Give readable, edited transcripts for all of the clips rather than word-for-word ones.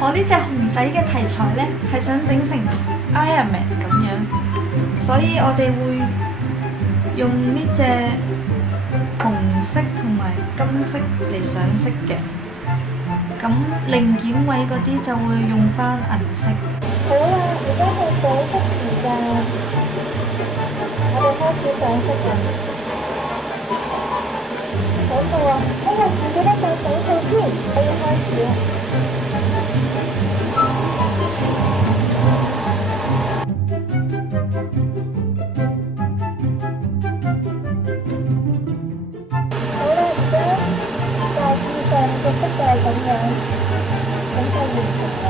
我呢隻熊仔嘅題材呢，係想整成 Iron Man 咁樣，所以我哋會用呢隻紅色同埋金色嚟上色嘅。咁零件位嗰啲就會用返銀色。好啦，而家係上色時間，我哋開始上色啦。手套啊，哎呀，唔記得戴手套添，可以開始啦。好啦，而家大致上嘅色就係咁樣，咁就完成啦。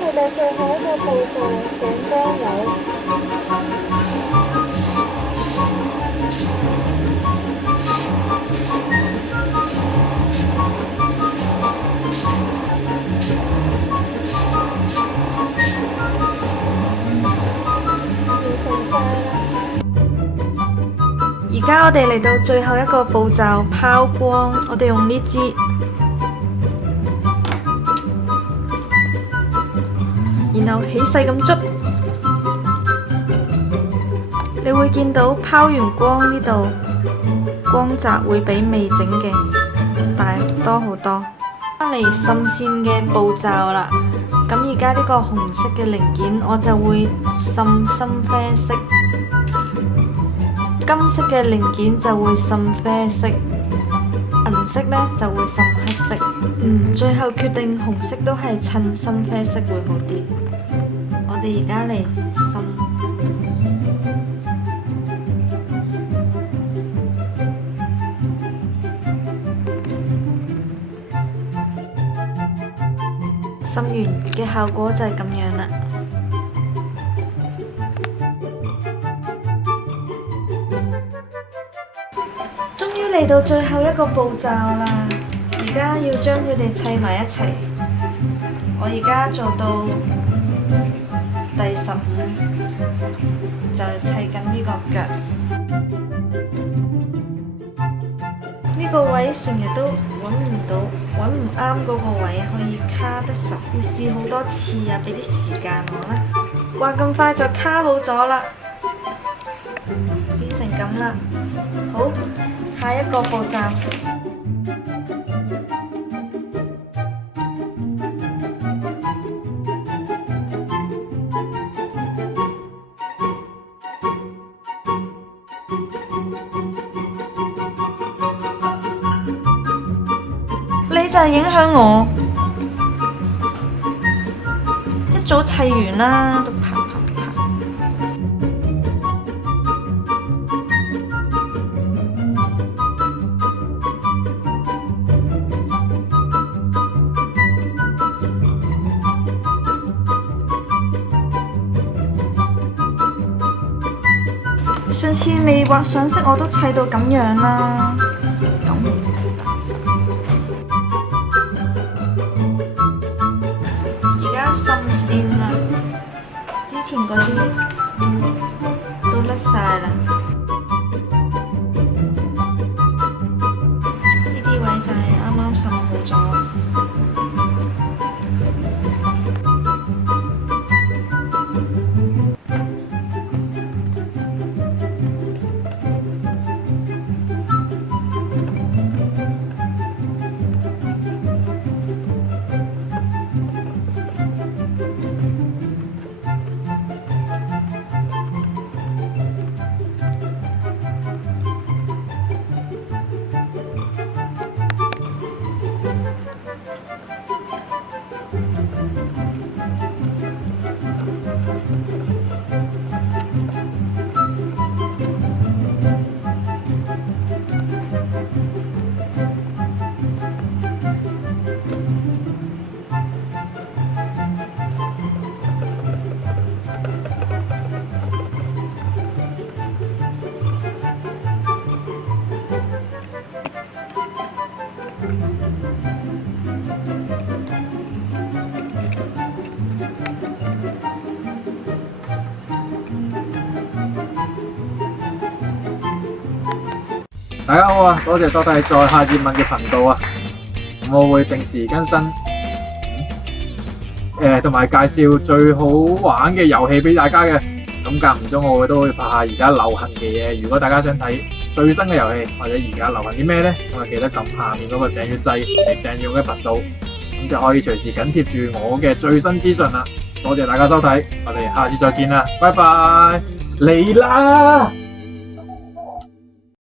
嚟到最後一個步驟，上光位。完成晒啦！而家我哋嚟到最後一個步驟，拋光。我哋用呢支，然後起勢咁捽，你會見到拋完光呢度光澤會比未整嘅大多好多。翻嚟滲線嘅步驟啦，咁而家呢個紅色嘅零件我就會滲深啡色，金色嘅零件就會滲啡色，銀色呢就會滲黑色。最後決定紅色都係襯深啡色會好啲。我哋而家嚟滲。滲完嘅效果就係咁樣啦。終於嚟到最後一個步驟啦，而家要將佢哋砌埋一齊。我而家做到第15，就砌緊呢個腳。呢個位成日都揾唔到，揾唔啱嗰個位可以卡得實，要試好多次啊！俾啲時間我啦。話咁快就卡好咗啦，變成咁啦。好，下一個步驟。你就係影響我，一早砌完啦，都啪啪啪。上次你畫上色我都砌到咁樣啦，滲線啦，之前嗰啲都甩晒啦，呢啲位就係啱啱滲好咗。大家好啊，多謝收睇在下葉問嘅頻道啊，我會定時更新，同埋介紹最好玩嘅遊戲俾大家嘅。咁間唔中我都會拍下而家流行嘅嘢。如果大家想睇最新嘅遊戲或者而家流行啲咩呢，咁啊記得撳下面嗰個訂閱掣嚟訂閱我嘅頻道，咁就可以隨時緊貼住我嘅最新資訊啦。多謝大家收睇，我哋下次再見啦，拜拜，嚟啦！